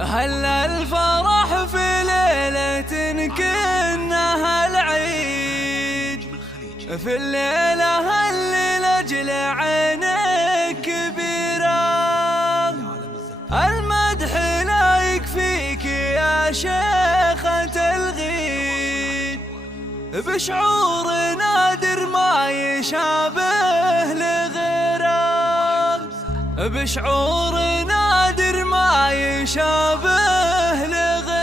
هلا الفرح في ليلة كأنها العيد، في الليلة اللي لأجل عينك كبيرة. المدح لا يكفيك يا شيخة الغيد، بشعور نادر ما يشابه لغيره، بشعور نادر ما يشابه لغيره.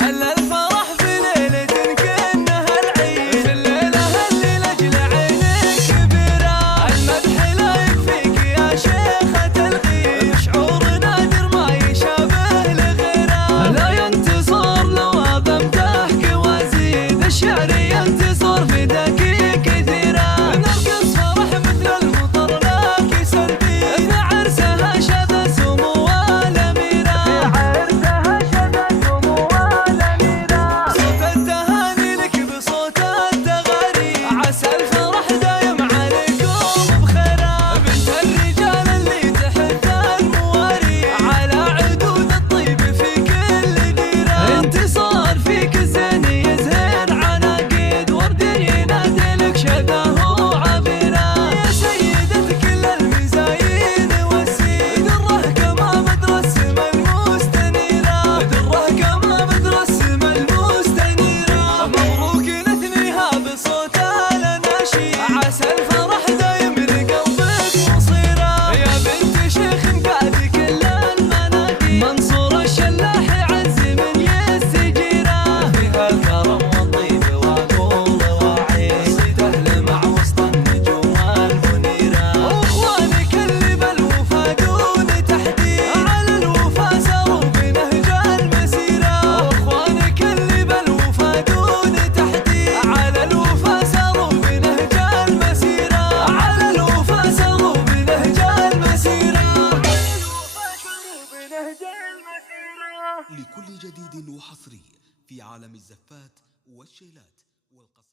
هلا الفرح في ليلة كأنها العيد، في الليلة اللي لأجل عينك كبيرة. المدح لا يكفيك يا شيخة الغيد، بشعور نادر ما يشابه لغيره. لا ينتصر لو أبمتحك وأزيد، الشعر ينتصر في دقيق كثيرة. نرقص فرح مثل المطر لك سلبي، في عرسها شذا سمو الأميرة، في عرسها شذا سمو الأميرة. صوت التهاني لك بصوت التغاري، عسى الفرح دايم عليكم بخيره. بنت الرجال اللي تحت المواري، على عدود الطيب في كل ديرة. انتصار فيك الزين يزهر عناقيد، ورد ينادي لك شذاه عبيرة. يا سيدة كل المزايين والسيد، دره كما بدر السما المستنيرة، دره كما بدر السما المستنيرة. مبروك نثنيها بصوت الأناشيد، عسى الفرح دايم لقلبك مصيرة. يا بنت شيخ قاد كل المناقيب، منصور الشلاح يعز من يستجيره. فيها الكرم والطيب وعقول وعيد، صيد أهل مع وسط النجوم المنيرة. واخوانك اللي بالوفا دون تحديد، على الوفا ساروا بنهج المسيرة. واخوانك اللي بالوفا دون تحديد، على الوفا ساروا بنهج المسيرة، على الوفا ساروا بنهج المسيرة. لكل جديد وحصري في عالم الزفات والشيلات والقصائد.